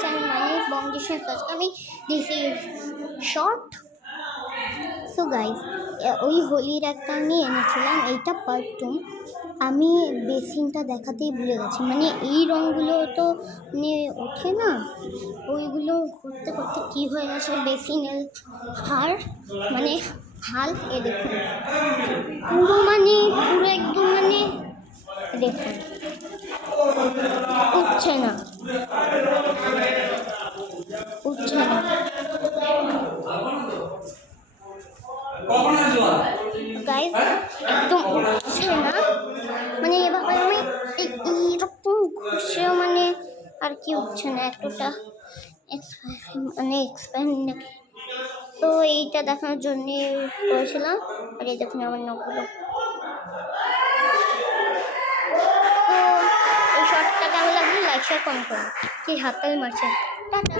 channel. My name is Bongdishan First coming. This is short. So guys, ওই হোলির একটা আমি এনেছিলাম, এইটা পারতুম। আমি বেসিনটা দেখাতেই ভুলে গেছি, মানে এই রঙগুলো তো মানে ওঠে না, ওইগুলো করতে করতে কী হয়ে গেছে বেসিনের হার, মানে হাল এ দেখুন, পুরো একদম দেখুন উঠছে না গাইস, একদম উঠছে না, মানে এভাবে আমি এইরকম ঘুষেও আর কি উঠছে না, একটুটা এক্সপ্যান্ড। তো এইটা দেখানোর জন্য করেছিলাম। আর এই দেখুন আমার নখগুলো। তো এই শর্টটা কেমন লাগবে লাইক শেয়ার কমেন্ট করুন। কি হাততালি মারছে। টাটা।